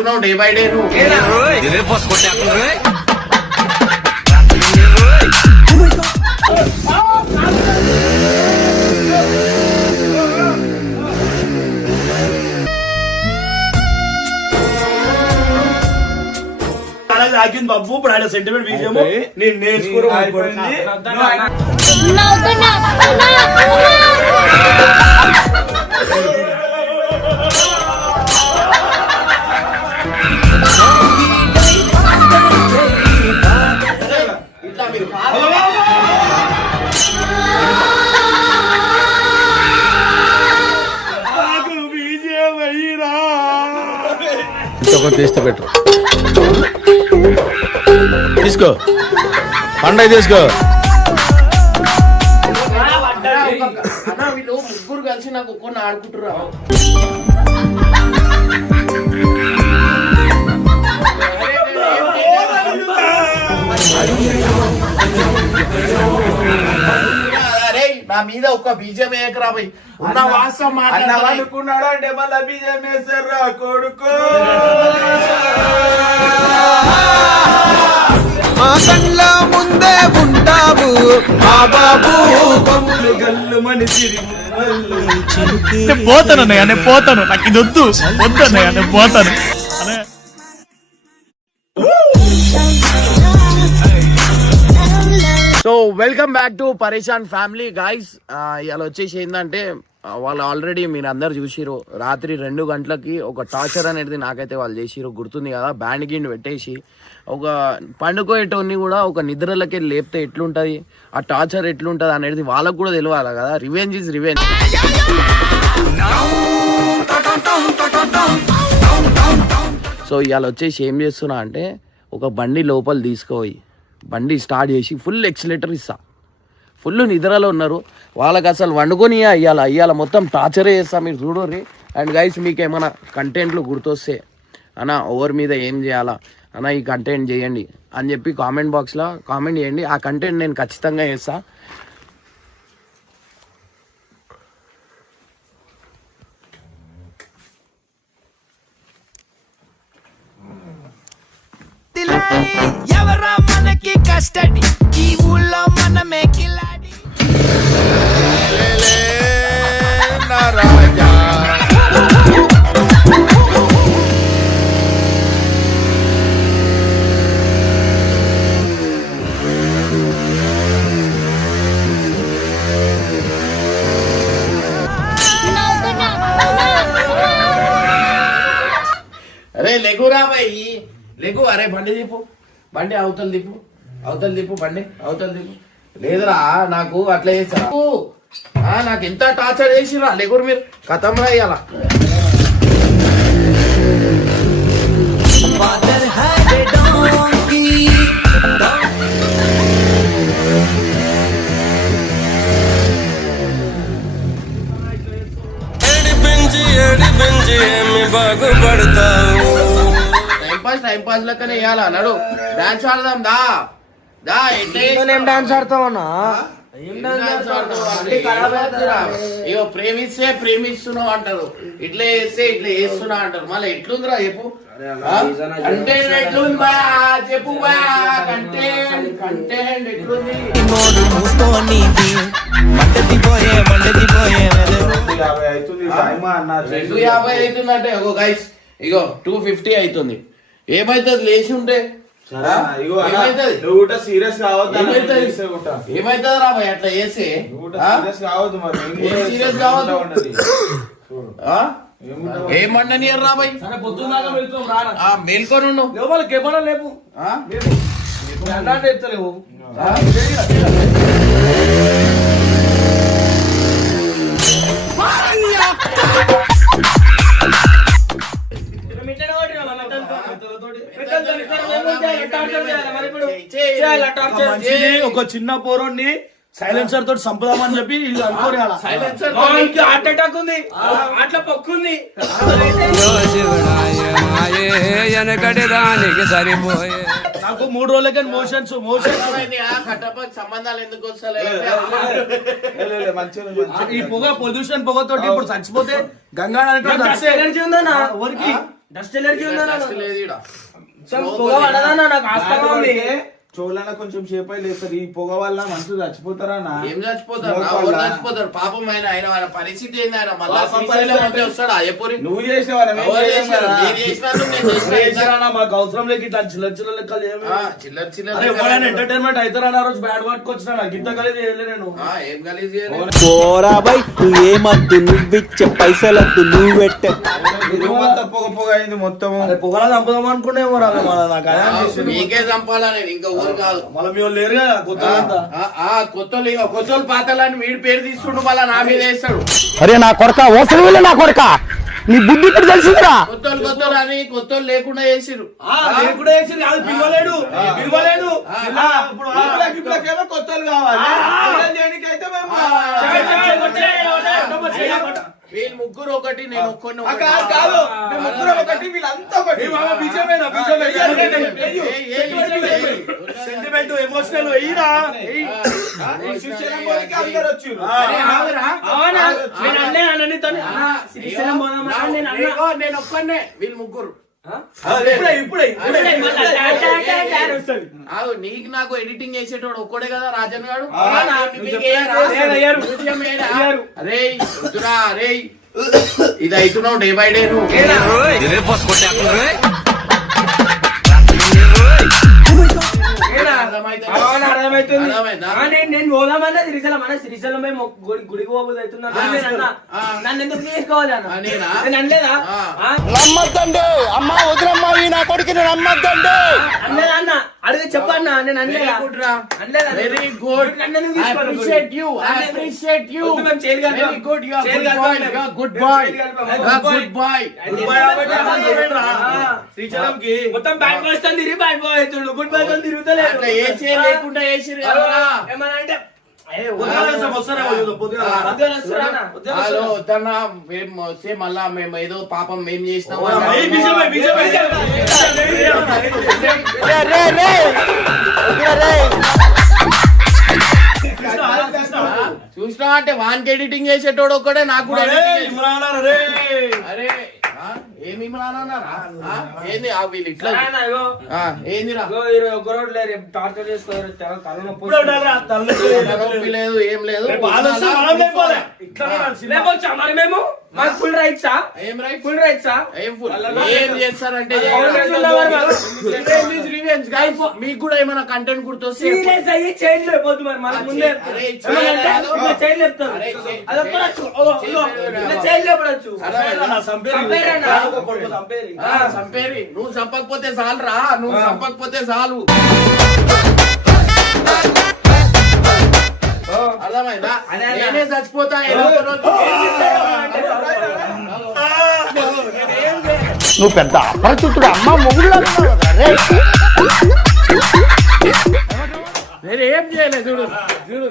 చేస్తున్నావు day by day ఆగింది బాబు. ఇప్పుడు ఆయన సెంటిమెంట్ వీడియో నేను నేర్చుకోవడం తీస్తే బెటర్. తీసుకో పండగ తీసుకో. వీళ్ళు ముగ్గురు కలిసి నాకు ఒక్కొని ఆడుకుంటురా. నా మీద ఒక బీజం వేయకరా పోయి ఉన్న వాసం మాట్లాడుకున్నాడు అంటే మళ్ళీ బీజం వేసారా కొడుకు. మా కళ్ళ ముందే ఉంటావు మా బాబు. పోతాను నేను పోతాను, నాకు ఇది వద్దు వద్దు అన్నయ్య, నేను పోతాను. సో వెల్కమ్ బ్యాక్ టు పరేషాన్ ఫ్యామిలీ గాయ్స్. ఇలా వచ్చేసి ఏంటంటే వాళ్ళు ఆల్రెడీ మీరు అందరు చూసిరు, రాత్రి 2 గంటలకి ఒక టార్చర్ అనేది నాకైతే వాళ్ళు చేసిరు, గుర్తుంది కదా. బ్యాండ్ గిండ్ పెట్టేసి ఒక పండుకోయేటోని కూడా ఒక నిద్రలకి లేపితే ఎట్లుంటుంది, ఆ టార్చర్ ఎట్లుంటుంది అనేది వాళ్ళకు కూడా తెలియాలి కదా. Revenge is revenge. సో ఇవాళ వచ్చేసి ఏం చేస్తున్నా అంటే ఒక బండి లోపల తీసుకుపోయి బండి స్టార్ట్ చేసి ఫుల్ ఎక్సిలేటర్ ఇస్తా. ఫుల్ నిద్రలో ఉన్నారు, వాళ్ళకి అసలు వండుకొని అయ్యాల మొత్తం టార్చరే చేస్తా. మీరు చూడరు. అండ్ గైస్ మీకు ఏమైనా కంటెంట్లు గుర్తొస్తే అన్న ఓవర్ మీద ఏం చేయాలా అన్న, ఈ కంటెంట్ చేయండి అని చెప్పి కామెంట్ బాక్స్లో కామెంట్ చేయండి. ఆ కంటెంట్ నేను ఖచ్చితంగా చేస్తా. ఎవరా మనకి కస్టడీ, ఈ ఊళ్ళో మనమే కిలాడి. అరే లెగురా బాయ్ లెగు. అరే బండి దిప్పు, బండి అవతల దిప్పు బండి అవతల దిప్పు. లేదురా నాకు అట్లా చేస్తా, నాకు ఎంత టార్చర్ చేసిరా లెగురు మీరు కథంరా ఇయ్యాల. టైం పాస్ లెక్కనే ఇయ్యాలా. నడు డాన్స్ ఆడదాం దా. డాన్స్ ఆడతావన్నా? ఇగో ప్రేమిస్తే ప్రేమిస్తున్నావు అంటారు, ఇట్లా చేస్తే ఇట్లా చేస్తున్నా అంటారు. మళ్ళీ ఎట్లుందిరా చెప్పు అంటే ఎట్లుంది చెప్పు కంటెంట్ ఎట్లుంది. 2:50 అవుతుందంటే ఇగో గైస్, ఇగో 2:50 అవుతుంది. ఏమైతుంది లేచి ఉంటే ఏమైతుంది రా భయ్ అట్లా చేసి. సీరియస్ కావద్దు, ఏమండని రా భయ్. మేల్కొని లేపు ఒక చిన్న పోరోడిని సైలెన్సర్ తోటి సంపదామని చెప్పి హార్ట్ అటాక్ ఉంది, అట్లా పొక్కుంది. నాకు 3 రోజులకే మోషన్స్ సంబంధాలు ఎందుకు వస్తాయి. ఈ పొగ పొల్యూషన్ పొగతోటి ఇప్పుడు చచ్చిపోతే గంగా ఎనర్జీ ఉందన్నా ఎవరికి డస్ట్ ఎలర్జీ ఉందా డస్ట్ లేదు ఈడ. పొగ పడదన్నా నాకు ఆస్తమా ఉంది. చోళ్ళన కొంచెం సేపు లేస్తారు ఈ పొగ వల్ల మనుషులు చచ్చిపోతారా ఏం చచ్చిపోతారు చచ్చిపోతారు పాపం ఆయన పరిస్థితి ఏంది ఆయన మళ్ళా శ్రీశైలం అంటే వస్తాడా ఎప్పుడు నువ్వు చేసినావా మాకు అవసరం లేక ఇట్లా చిల్లర చిల్లర లెక్కలు చిల్లర ఎంటర్టైన్మెంట్ అవుతారా ఆ రోజు బ్యాడ్ పట్టుకొచ్చినా నాకు ఇంత కలిసి చేయలే నేను ఏం కలిసి పోరా బై ఏమద్దు నువ్విచ్చే పైసలద్దు నువ్వు పెట్టే పొగ పొగ అయింది మొత్తం పొగలా చంపుదాం అనుకునేమో నాకు అదే అనిపిస్తుంది. మీకే చంపాలా నేను ఇంకా ఊరు కాదు మళ్ళీ మీ వాళ్ళు లేరు కదా కొత్త కొత్తలు పాతలని వీడి పేరు తీసుకుంటూ మళ్ళా నా మీద వేస్తాడు అరే నా కొడక ఓసరి వెళ్ళి నా కొడక నీ బుద్ధి ఇప్పుడు తెలిసిందిరా కొత్తలు అని కొత్తలు లేకుండా వేసిరు లేకుండా వేసి కాదు పిలవలేడు పిలవలేడు ఇప్పుడేమో కొత్తలు కావాలి అయితే మేము వీళ్ళు ముగ్గురు ఒకటి నేను ఒక్కడిని కాదు మేము ముగ్గురం ఒకటి వీళ్ళంతా ఒకటి సెంటిమెంట్ ఎమోషనల్ వెయ్యిరా శ్రీశైలం పోనీకి అందరు వచ్చిర్రు. అవునా నేను అన్నే అన్ననితోనే శ్రీశైలం పోదామా నేను అన్నా నేను ఒక్కనే వీళ్ళు ముగ్గురు ఇప్పుడే అప్పుడే మళ్ళా టాటా వస్తుంది. ఆగు, నీకు నాకు ఎడిటింగ్ చేసేటోడు ఒక్కడే కదా రాజన్ గాడు అవునా? అయ్యారు. అయ్యారు. అరే వద్దురా అరే ఇది అవుతున్నావు డే బై డే నువ్వు అవునా, అర్థమవుతుంది. అర్థమైందా? నేను పోదామన్నా శ్రీశైలం అన్న శ్రీశైలం మేము గుడికి పోబోదు అవుతున్నా నేను అన్నా నన్ను ఎందుకు తీసుకోవాలి అన్న నేనా? నేను అనలేదా నమ్మద్దండి అమ్మా వదిలమ్మా ఈ నా కొడుకు నమ్మద్దండి అనలేదా అన్న అడిగి చెప్పన్నా నేను అనలేదా అనలేదా వెరీ గుడ్ నన్ను ఎందుకు తీసుకోవాలి? అప్రిషియేట్ యు అప్రిషియేట్ యు వద్దు, మేము చేయలు కలిపాం. వెరీ గుడ్ యు ఆర్ చేయలు గుడ్ బాయ్ కలిపాం. యు ఆర్ గుడ్ మేము బాయ్ చేయలు కలిపాం. గుడ్ బాయ్ శ్రీశైలంకి మొత్తం బ్యాట్ బాయ్ తో తిరిగి బ్యాట్ బాయ్ అవుతుండు గుడ్ బాయ్ తో తిరుగుతలేదు అట్లా ఏసీ లేకుండా ఏసిరు కదా ఏమన్నా అంటే హలో వద్దన్నా మేము వస్తే మళ్ళా మేము ఏదో పాపం మేము చేసినాం చూసినా అంటే వానికి ఎడిటింగ్ చేసేటోడు ఒక్కడే నాకు కూడా editing చేసి- అరే ఏమి అన్నారా ఏంది వీళ్ళు ఇట్లా ఏందిరా టార్చర్ చేసుకోరు తలనొప్పి నొప్పి లేదు ఏం లేదు మరి మేము మాకు ఫుల్ రైట్సా ఏం రైట్ ఫుల్ రైట్సా ఏం full? ఏం చేస్తారంటే మీకు కూడా ఏమైనా కంటెంట్ గుర్తొస్తే సీరియస్ అయ్యి చైన్ లేకపోతుంది మరి మన ముందే అరే, చైన్ లేపుతారు అరే, చైన్. అదొక్కడచ్చు చైన్ లేపడచ్చు సంపేరి నువ్వు చంపకపోతే చాలురా నువ్వు చంపకపోతే చాలు అర్థమైందా నేనే చచ్చిపోతా ఏదో ఒక రోజు. నువ్వు పెద్ద అపరిచితుడు అమ్మ మొగుడు నేను ఏం చేయలేదు చూడు చూడు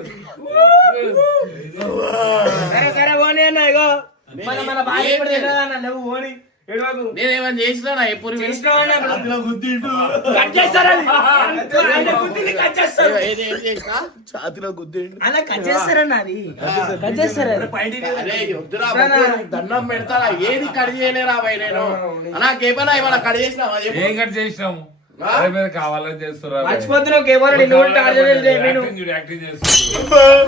సరే పోనీ అన్న ఇగో మన భార్య ఇప్పుడు తెలియదా అన్న నువ్వు పోనీ ఏడవకు నేనేమన్నా చేసినా ఎప్పుడు కట్ చేస్తారు అది ఆయన గుద్దిని కట్ చేస్తారు ఏం చేసినా ఛాతిలో గుద్దేయండి అలా కట్ చేస్తారన్న అది కట్ చేస్తారు అది. అరే వద్దురా బాబు, నీకు దండం పెడతారా ఏది కట్ చేయలేరా భయ్ నేను నాకేమైనా ఏమైనా కట్ చేసినావా చెప్పు. ఏం కట్ చేసినాము ఆ? అదే మీద కావాలని చేస్తున్నారు మర్చిపోతున్నావు కేవలం నువ్వు టార్చర్ నేను యాక్టింగ్ చేస్తున్నారు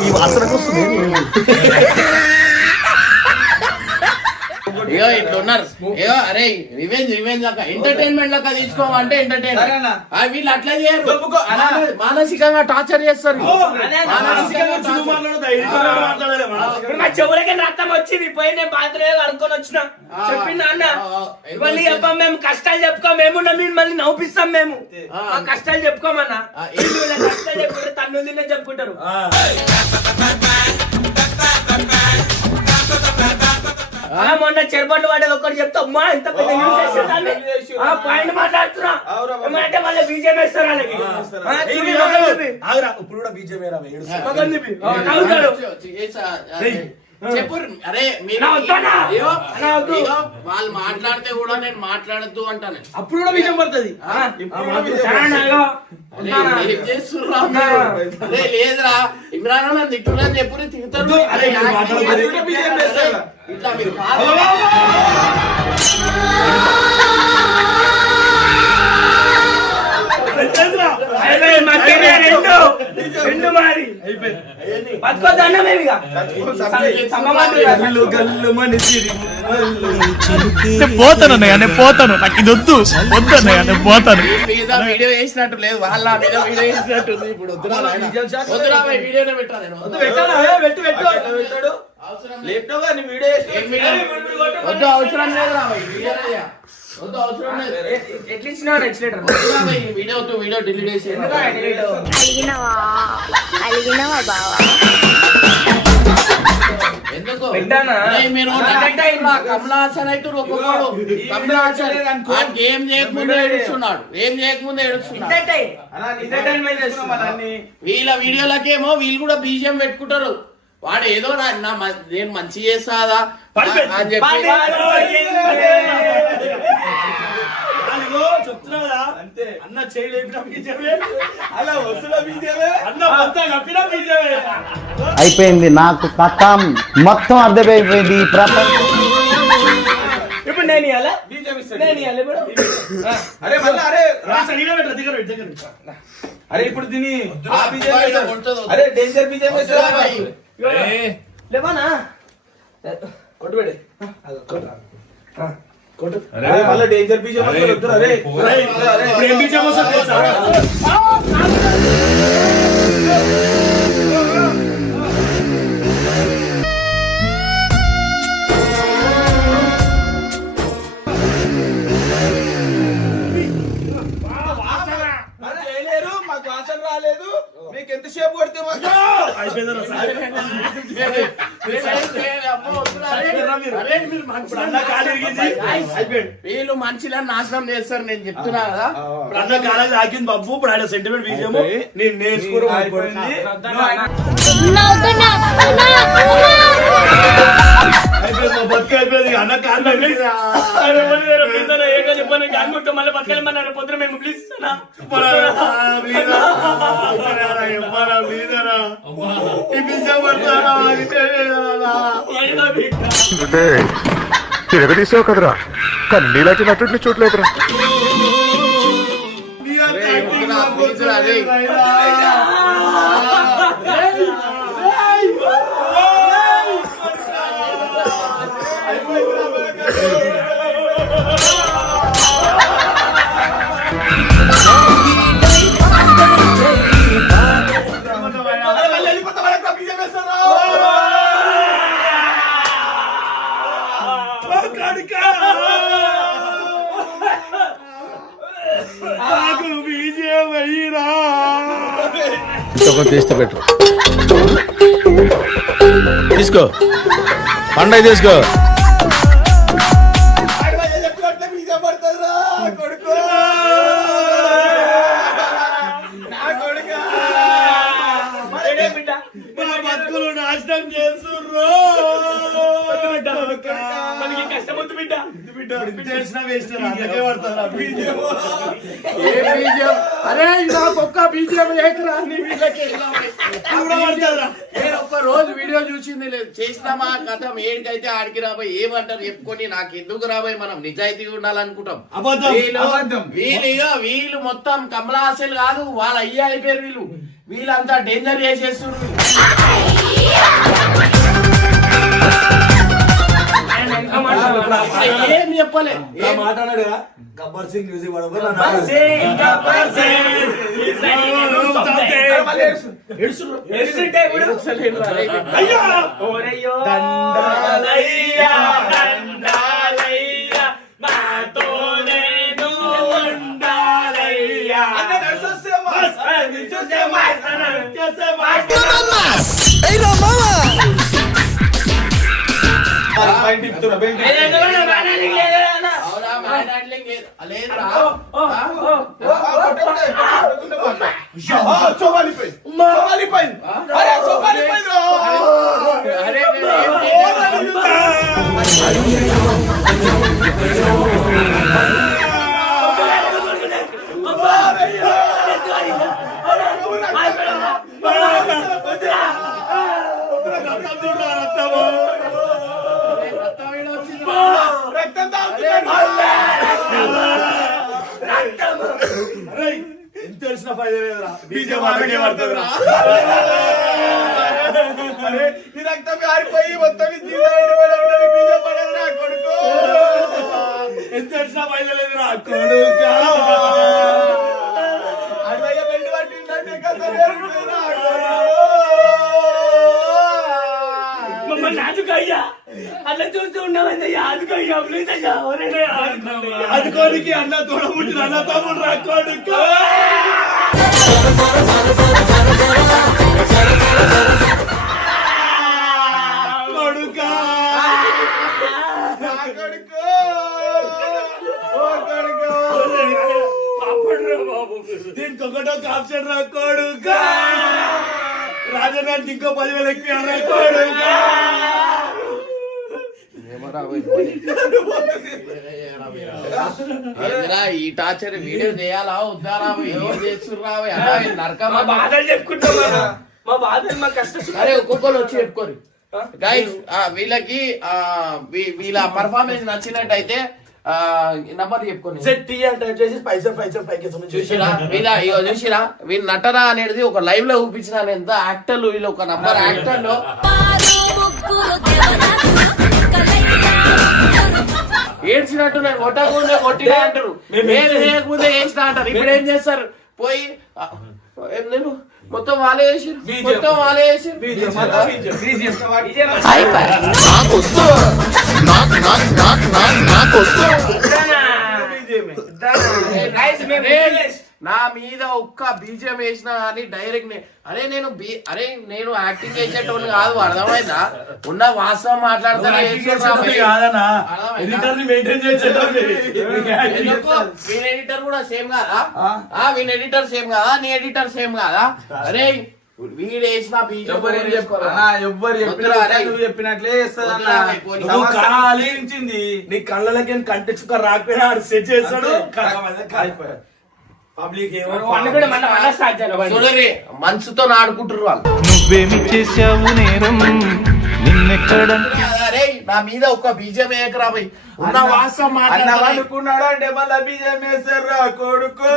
ఈ వాసనకు వస్తుంది ఇగో ఇట్లా ఉన్నారు ఇగో అరే రివెంజ్ లెక్క ఎంటర్టైన్మెంట్ లెక్క తీసుకోమంటే ఎంటర్టైన్మెంట్ వీళ్ళు అట్లా చేయరు మానసికంగా టార్చర్ చేస్తారు మానసికంగా ఇప్పుడు మా చెవులకి రక్తం వచ్చింది పోయి నేను బాత్రూమ్ కడుక్కొని వచ్చిన చెప్పింది అన్న ఇవన్నీ చెప్పాం మేము కష్టాలు చెప్పుకోం మేమున్నా మీరు మళ్ళీ నవ్విస్తాం మేము ఆ కష్టాలు చెప్పుకోమన్నా కష్టాలు చెప్పుకుంటే తన్ను తినే చెప్పుకుంటారు మొన్న చెరపట్టు వాడేది ఒక్కటి చెప్తా అమ్మా ఇంత పెద్ద న్యూస్ చేసేదాన్ని పాయింట్ మాట్లాడుతున్నా ఏమంటే మళ్ళీ బీజేపీ వేస్తారు వాళ్ళకి ఇప్పుడు కూడా బీజేపీ నవ్వుతాడు చెప్పు. అరే మీరు అన్నా, వద్దన్నా. అయ్యో, అన్నా, వద్దు. అయ్యో, వాళ్ళు మాట్లాడితే కూడా నేను మాట్లాడద్దు అంటాను. అప్పుడు కూడా విషయం పడుతుంది ఏం చేస్తుర్రా మీరు? అరే లేదురా ఇమ్రాన్ నన్ను తిట్టులని చెప్పు తిరుగుతారు. అరే, మీరు మాట్లాడొద్దు. ఇట్లా మీరు కాదు. రెండు మారి బతుకోద్దు అన్న మేము ఇక పోతానన్నయ్య నేను పోతాను, నాకు ఇది వద్దు వద్దన్నయ్య నేను పోతాను. మీద వీడియో వేసినట్టు లేదు, వాళ్ళ మీద వీడియో వేసినట్టు ఉంది. ఇప్పుడు వద్దురా నాయనా. వద్దురా భయ్, వీడియోనే పెట్టా నేను. వద్దు అవసరం లేదు రా భయ్, వీడియోనే చేయ. వద్దు అవసరం లేదు. ఎట్లా ఇచ్చినావు ఎక్స్లేటర్ వద్దురా భయ్, వీడియో వద్దు, వీడియో డిలీట్ చేసి. అలిగినవా బావా? ఎందుకు పెట్టానా? అరే మీరు కమలా హాసన్ అయితే ఒక్కొక్కడు కమలా హాసన్ ఆ గేమ్ చేయకముందే ఏడుస్తున్నాడు, ఏం చేయకముందే ఏడుస్తున్నాడు. వీళ్ళ వీడియోలకేమో వీళ్ళు కూడా బీజియం పెట్టుకుంటారు. వాడు ఏదో నేను మంచి చేస్తాదా అని చెప్పి చెప్తున్నా అంతే. అన్న చేయలేపిన బీజమే, అలా వస్తున్న బీజమే, అన్న మొత్తం కప్పిన బీజమే. అయిపోయింది నాకు కథం మొత్తం అర్థమైపోయింది ఈ ప్రపంచం. ఇప్పుడు నేను ఇవ్వాలా? బీజం ఇస్తాడు. నేను ఇవ్వాలి ఇప్పుడు. అరే మళ్ళీ అరే సరిగా పెట్టరా, దగ్గర పెట్టు, దగ్గర పెట్టు. అరే ఇప్పుడు దీని ఆ బీజం వేస్తాడు. అరే డేంజర్ బీజం వేస్తాడు. లేవానా కొట్టు పెడే కొట్టు. అరే మళ్ళీ డేంజర్ బీజం వస్తాడు. అరే ఇప్పుడు ఏం బీజం వస్తుంది తెలుసా? మాకు వాసన రాలేదు, మీకు ఎంతసేపు కొడితే వీళ్ళు మంచిలని నాశనం చేస్తారు, నేను చెప్తున్నా కదా. అన్న కాలేజ్ ఆకింది బాబు. ఇప్పుడు ఆయన సెంటిమెంట్ బీజము నేను నేర్చుకోవడం అయిపోయింది. బతుకు అయిపోయింది. అన్న కాదు మళ్ళీ బతకలేమన్నారు పొద్దున మేము ప్లీజ్ తిరగదీసావు కదరా, కన్నీళ్ళకి నటు చూడలేదురా. తీస్తే పెట్టు, తీసుకో పండగ తీసుకో. బతుకులు నాశనం చేస్తుర్రు. కష్టం వద్దు బిడ్డ. చేసిన వేస్ట్, అందుకే పడతారా బీజం. అరే నాకు ఒక్క బీజం వేయకురా, నీ వీళ్ళకి నేను ఒక్క రోజు వీడియో చూసింది లేదు. చేసినామా కథ ఏడికైతే ఆడికి రాబోయ్ ఏమంటారు చెప్పుకొని నాకు ఎందుకు రాబోయ్, మనం నిజాయితీగా ఉండాలనుకుంటాం. వీళ్ళు మొత్తం కమలా హాసన్ కాదు, వాళ్ళ అయ్యా అయిపోయారు. వీళ్ళంతా డేంజర్ చేసేస్తున్నారు. ఏం చెప్పలే మాట్లాడాడు కదా గబ్బర్ సింగ్ మ్యూజిక్ ఎంత తెలిసిన ఫైదా లేదురా బీజే వాళ్ళకే పడుతుందిరా నీ రక్తం ఆరిపోయి మొత్తం నీ జీవితం ఎండిపోయి బీజం పడదురా కొడుకు. ఎంత తెలిసిన ఫైదా లేదురా కొడుకా అడవయ్య బెండ్ పట్టిందంటే కథ వేరుంటుందిరా కొడుకు. మమ్మల్ని ఆదుకయ్యా అట్లా చూస్తూ ఉన్నామయ్యా ఆదుకయ్యా ప్లీజ్ అయ్యా ఎవరైనా అదుకోనికి అన్న తోడముట్టిన అన్న తమ్ముడు రా కొడుకా కొడుకా నా కొడుకు. ఓ కొడుకు. దీనికి ఒకటో ఆప్షన్ రా కొడుకా రాజధానికి ఇంకో 10,000 ఎక్కువ రా కొడుకా ఈ టార్చర్ వీడియో చేయాలా వద్దారా ఏం చేస్తుర్రా నరకమా మా బాధలు చెప్పుకుంటాం కదా మా బాధలు మా కష్టం అరే ఒక్కొక్కరు వచ్చి చెప్పుకోరు గైస్ వీళ్ళకి వీళ్ళ పర్ఫార్మెన్స్ నచ్చినట్టయితే నంబర్ చెప్పుకోండి సెట్టి అంటే వచ్చేసి పైసా చూసిరా ఇగో చూసిరా వీళ్ళు నటన అనేది ఒక లైవ్ లో చూపించిన ఎంత యాక్టర్లు వీళ్ళు ఒక నంబర్ యాక్టర్లు ఏడ్చినట్టు నేను కొట్టకుండా కొట్టినా అంటారు నేను చేయకముందే వేసినా అంటారు ఇప్పుడు ఏం చేస్తారు పోయి నేను మొత్తం వాళ్ళే వేసి మొత్తం వాళ్ళే వేసి నా మీద ఒక్క బీజం వేసినా కానీ డైరెక్ట్ అరే నేను యాక్టింగ్ చేసేటోళ్ళు కాదు అర్థమైందా ఉన్న వాస్తవం మాట్లాడతాను వీళ్ళ ఎడిటర్ కూడా సేమ్ కాదా వీళ్ళ ఎడిటర్ సేమ్ కాదా నీ ఎడిటర్ సేమ్ కాదా అరే వీడు వేసిన బీజం ఎవ్వరు చెప్పినట్లే నీ కళ్ళకి కంటి చుక్క రాకపోయినా సెట్ చేస్తాడు పబ్లిక్ చూడరి మనసుతో ఆడుకుంటారు వాళ్ళు నువ్వేమి చేసావు నేరం నిన్నెక్కడ అరే నా మీద ఒక బీజం వేయకరా పోయి ఉన్న వాస్తవం అనుకున్నాడు అంటే మళ్ళీ బీజం వేసారా కొడుకు.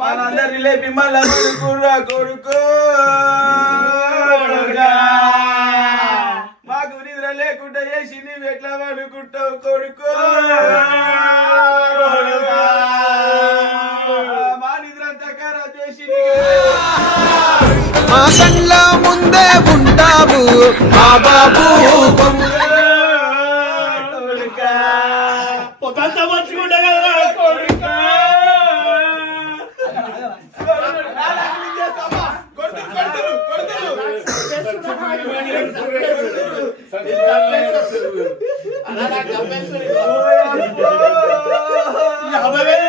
మనందరి లేపి మళ్ళీ అనుకున్నా కొడుకు. మాకు నిద్ర లేకుండా వేసి నీవు ఎట్లా అనుకుంటావు కొడుకు. మా నిద్ర అంతా ఖరాబ్ చేసి మా కళ్ళ ముందే ఉంటావు మా బాబు పొగంతా మంచిగా కదా కొడుకా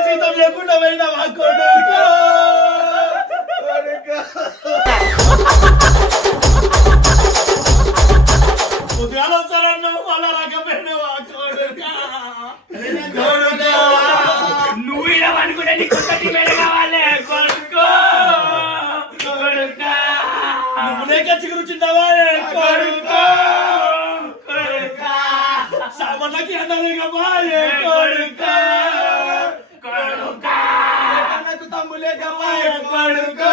జీతం లేకుండా పోయినా మా కొడుకా ఉదయాలు వచ్చారన్నా మళ్ళా రాకపోయినా మా కొడుకా నువ్వు ఇలా అనుకుంటే నీకు ఒకటి మేడ కావాలి కొడుకో కొడుకా నువ్వునే ఖర్చు కూర్చుంటావా కొడుకా కొడుకా సామాన్లకి అన్నది కదా కొడుకా కొడుకా నాకు తమ్ములే కమ్మాయ కొడుకు.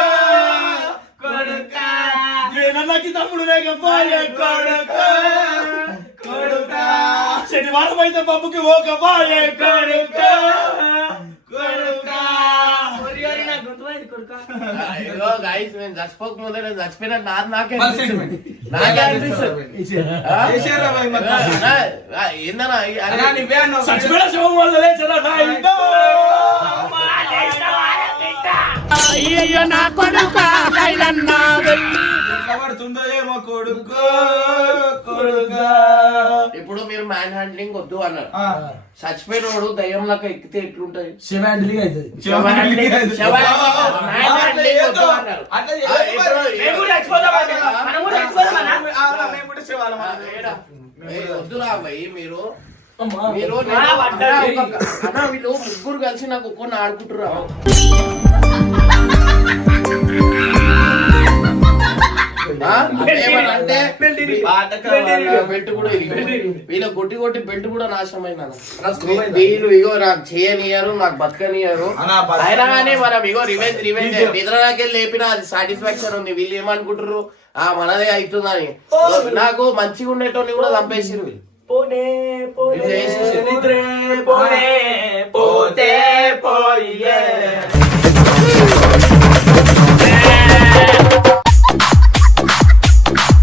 కొడుకా నేనన్నకి తమ్ముడు లేకపోయ కొడుకా కొడుకా శనివారం అయితే పప్పుకి పోకపోయే కొడుకా కొడుకా ఒరి ఒరి నా గుర్తుపోయింది కొడుకా అయ్యో గైస్ నేను చచ్చిపోక ముందే నేను చచ్చిపోయినా నాకే అనిపిస్తుంది ఏందన్నా నువ్వే అన్నావు చచ్చిపోయిన శివం వల్ల లేచరా నా ఇంట్లో అయ్యో నా కొడుకా పడుతుందో ఏమో కొడుకు కొడుకా. ఇప్పుడు మీరు మ్యాన్ హ్యాండ్లింగ్ వద్దు అన్నారు చచ్చిపోయినోడు దయ్యంలాగా ఎక్కితే ఎట్లుంటది శివ హ్యాండిలింగ్ అవుతుంది మేము కూడా చచ్చిపోతామన్నా మనం కూడా చచ్చిపోతామన్నా వద్దురా భయ్ మీరు వీళ్ళు ముగ్గురు కలిసి నాకు ఒక్కొని ఆడుకుంటురా అంటే బెల్ట్ బెల్ట్ కూడా వీళ్ళ కొట్టి కొట్టి బెల్ట్ కూడా నాశనం అయినా వీళ్ళు ఇగో నాకు చేయనియరు నాకు బతకనియరు అయినా కానీ మనం ఇగో రివెంజ్ నిద్రకెళ్ళి లేపినా అది సాటిస్ఫాక్షన్ ఉంది. వీళ్ళు ఏమనుకుంటారు మనదే అవుతుందని. నాకు మంచిగా ఉండేటోని కూడా చంపేసిరు వీళ్ళు. పోనే పోనే నిద్రే పోనే పోతే పోయే